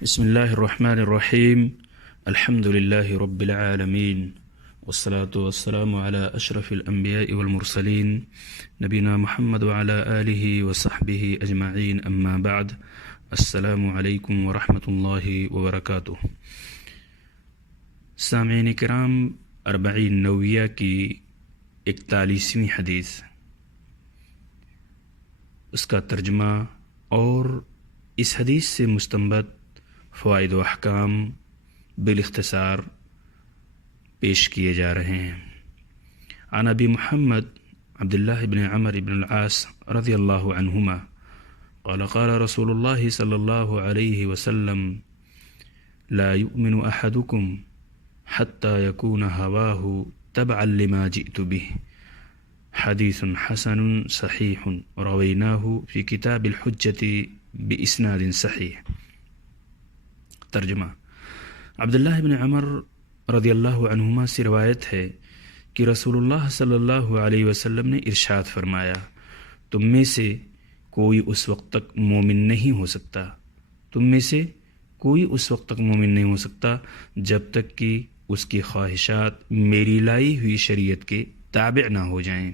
بسم اللہ الرحمن الرحیم الحمد للہ رب العالمین والصلاة والسلام علی اشرف الانبیاء والمرسلین نبینا محمد وعلی آلہ وصحبہ اجمعین اما بعد السلام علیکم ورحمۃ اللہ وبرکاتہ۔ سامعین کرام، اربعین نوویہ کی 41ویں حدیث، اس کا ترجمہ اور اس حدیث سے مستنبط فوائد و احکام بالاختصار پیش کیے جا رہے ہیں۔ عن ابی محمد عبداللہ بن عمر بن العاص رضی اللہ عنہما قال قال رسول اللہ صلی اللہ علیہ وسلم لا يؤمن احدكم حتى يكون هواه تبعا لما جئت به حدیث حسن صحیح رویناہ فی کتاب الحجة باسناد صحیح۔ ترجمہ: عبداللہ بن عمر رضی اللہ عنہما سے روایت ہے کہ رسول اللہ صلی اللہ علیہ وسلم نے ارشاد فرمایا، تم میں سے کوئی اس وقت تک مومن نہیں ہو سکتا، ہو سکتا جب تک کہ اس کی خواہشات میری لائی ہوئی شریعت کے تابع نہ ہو جائیں۔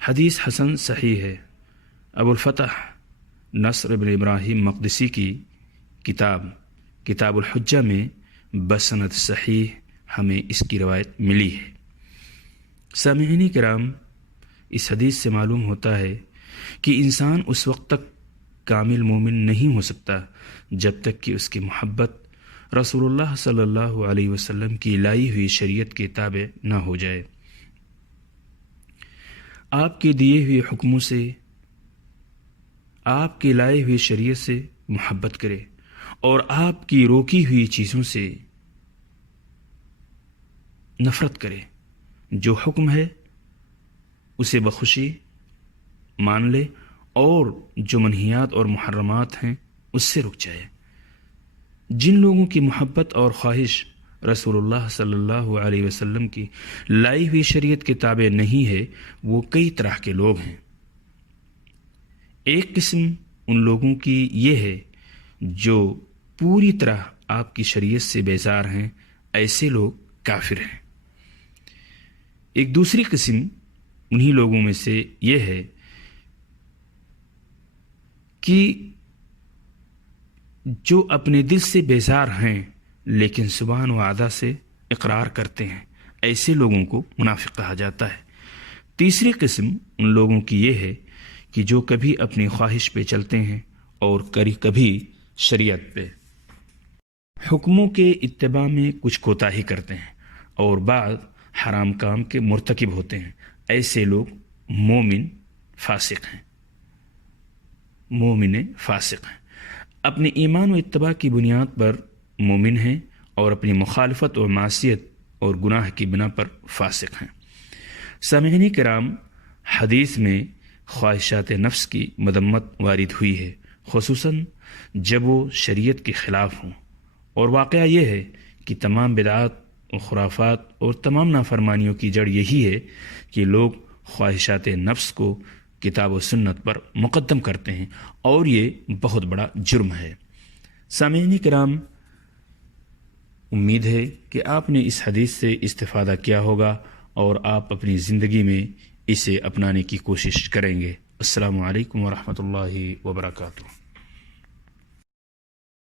حدیث حسن صحیح ہے۔ ابو الفتح نصر بن ابراہیم مقدسی کی کتاب الحجہ میں بسند صحیح ہمیں اس کی روایت ملی ہے۔ سامعین کرام، اس حدیث سے معلوم ہوتا ہے کہ انسان اس وقت تک کامل مومن نہیں ہو سکتا جب تک کہ اس کی محبت رسول اللہ صلی اللہ علیہ وسلم کی لائی ہوئی شریعت کے تابع نہ ہو جائے، آپ کے دیے ہوئے حکموں سے، آپ کی لائی ہوئی شریعت سے محبت کرے اور آپ کی روکی ہوئی چیزوں سے نفرت کرے۔ جو حکم ہے اسے بخوشی مان لے اور جو منہیات اور محرمات ہیں اس سے رک جائے۔ جن لوگوں کی محبت اور خواہش رسول اللہ صلی اللہ علیہ وسلم کی لائی ہوئی شریعت کے تابع نہیں ہے، وہ کئی طرح کے لوگ ہیں۔ ایک قسم ان لوگوں کی یہ ہے جو پوری طرح آپ کی شریعت سے بیزار ہیں، ایسے لوگ کافر ہیں۔ ایک دوسری قسم انہی لوگوں میں سے یہ ہے کہ جو اپنے دل سے بیزار ہیں لیکن زبان و ادا سے اقرار کرتے ہیں، ایسے لوگوں کو منافق کہا جاتا ہے۔ تیسری قسم ان لوگوں کی یہ ہے کہ جو کبھی اپنی خواہش پہ چلتے ہیں اور کبھی شریعت پہ، حکموں کے اتباع میں کچھ کوتاہی کرتے ہیں اور بعض حرام کام کے مرتکب ہوتے ہیں، ایسے لوگ مومن فاسق ہیں۔ اپنے ایمان و اتباع کی بنیاد پر مومن ہیں اور اپنی مخالفت اور معصیت اور گناہ کی بنا پر فاسق ہیں۔ سامعین کرام، حدیث میں خواہشات نفس کی مذمت وارد ہوئی ہے، خصوصاً جب وہ شریعت کے خلاف ہوں، اور واقعہ یہ ہے کہ تمام بدعات و خرافات اور تمام نافرمانیوں کی جڑ یہی ہے کہ لوگ خواہشات نفس کو کتاب و سنت پر مقدم کرتے ہیں، اور یہ بہت بڑا جرم ہے۔ سامعین کرام، امید ہے کہ آپ نے اس حدیث سے استفادہ کیا ہوگا اور آپ اپنی زندگی میں اسے اپنانے کی کوشش کریں گے۔ السلام علیکم ورحمۃ اللہ وبرکاتہ۔